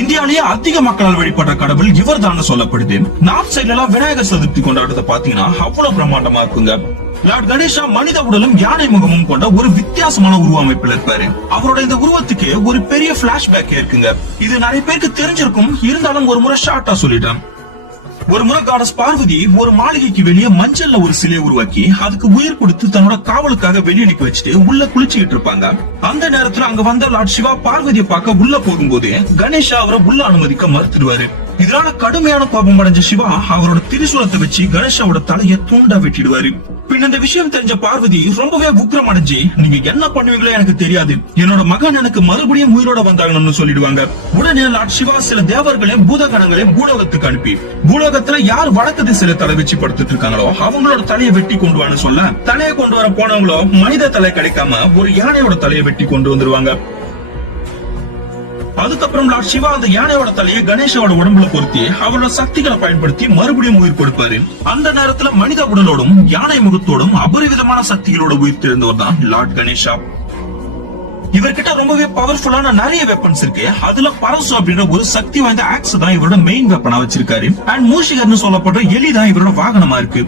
இந்தியாலேயே அதிக மக்களால் வழிபடுற கடவுள் இவர் தான் சொல்லப்படுது. நார்த் சைட்ல எல்லாம் விநாயகர் சதுர்த்தி கொண்டாடுறத பாத்தீங்கன்னா அவ்வளவு பிரம்மாண்டமா இருக்குங்க. லார்ட் கணேஷா மனித உடலும் யானை முகமும் கொண்ட ஒரு வித்தியாசமான உருவமைப்புல இருப்பாரு. அவரோட இந்த உருவத்துக்கு ஒரு பெரிய பிளாஷ்பேக் இருக்குங்க. இது நிறைய பேருக்கு தெரிஞ்சிருக்கும், இருந்தாலும் ஒரு முறை ஷார்ட்டா சொல்லிட்டேன். ஒரு முறை காடஸ் பார்வதி ஒரு மாளிகைக்கு வெளியே மஞ்சள்ல ஒரு சிலையை உருவாக்கி அதுக்கு உயிர் கொடுத்து தன்னோட காவலுக்காக வெளியே நிக்க வச்சுட்டு உள்ள குளிச்சுக்கிட்டு இருப்பாங்க. அந்த நேரத்துல அங்க வந்த லார்ட் சிவா பார்வதியை பார்க்க உள்ள போகும்போது கணேஷா அவரை உள்ள அனுமதிக்க மறுத்துடுவாரு. இதனால கடுமையான கோபம் அடைஞ்ச சிவா அவரோட திரிசூலத்தை வச்சு கணேஷாவோட தலையை தூண்டா வெட்டிடுவாரு. பின் இந்த விஷயம் தெரிஞ்ச பார்வதி ரொம்பவே உக்ரம் அடைஞ்சு, நீங்க என்ன பண்ணுவீங்களோ எனக்கு தெரியாது, என்னோட மகன் எனக்கு மறுபடியும் உயிரோட வந்தாங்கன்னு சொல்லிடுவாங்க. உடனே லார்ட் சிவா சில தேவர்களையும் பூதகணங்களையும் பூலோகத்துக்கு அனுப்பி, பூலோகத்துல யார் வடக்கு திசையில தலை வச்சு படுத்துட்டு இருக்காங்களோ அவங்களோட தலையை வெட்டி கொண்டு வான்னு சொல்ல, தலையை கொண்டு வர போனவங்களோ மனித தலை கிடைக்காம ஒரு யானையோட தலையை வெட்டி கொண்டு வந்துருவாங்க. அதுக்கப்புறம் லார்ட் சிவா அந்த யானையோட தலையை கணேஷோட உடம்புல பொருத்தி அவரோட சக்திகளை பயன்படுத்தி மறுபடியும் உயிர் கொடுப்பாரு. அந்த நேரத்துல மனித உடலோடும் யானை முகத்தோடும் அபரிவிதமான சக்திகளோட உயிர் தெரிந்தவர் தான் லார்ட் கணேஷா. இவர்கிட்ட ரொம்பவே பவர்ஃபுல்லான நிறைய வெப்பன்ஸ் இருக்கு. அதுல பரசு அப்படின்ற ஒரு சக்தி வாய்ந்த ஆக்ஸ் தான் இவரோட மெயின் வெப்பனா வச்சிருக்காரு. அண்ட் மூஷிகர்னு சொல்லப்படுற எலி தான் இவரோட வாகனமா இருக்கு.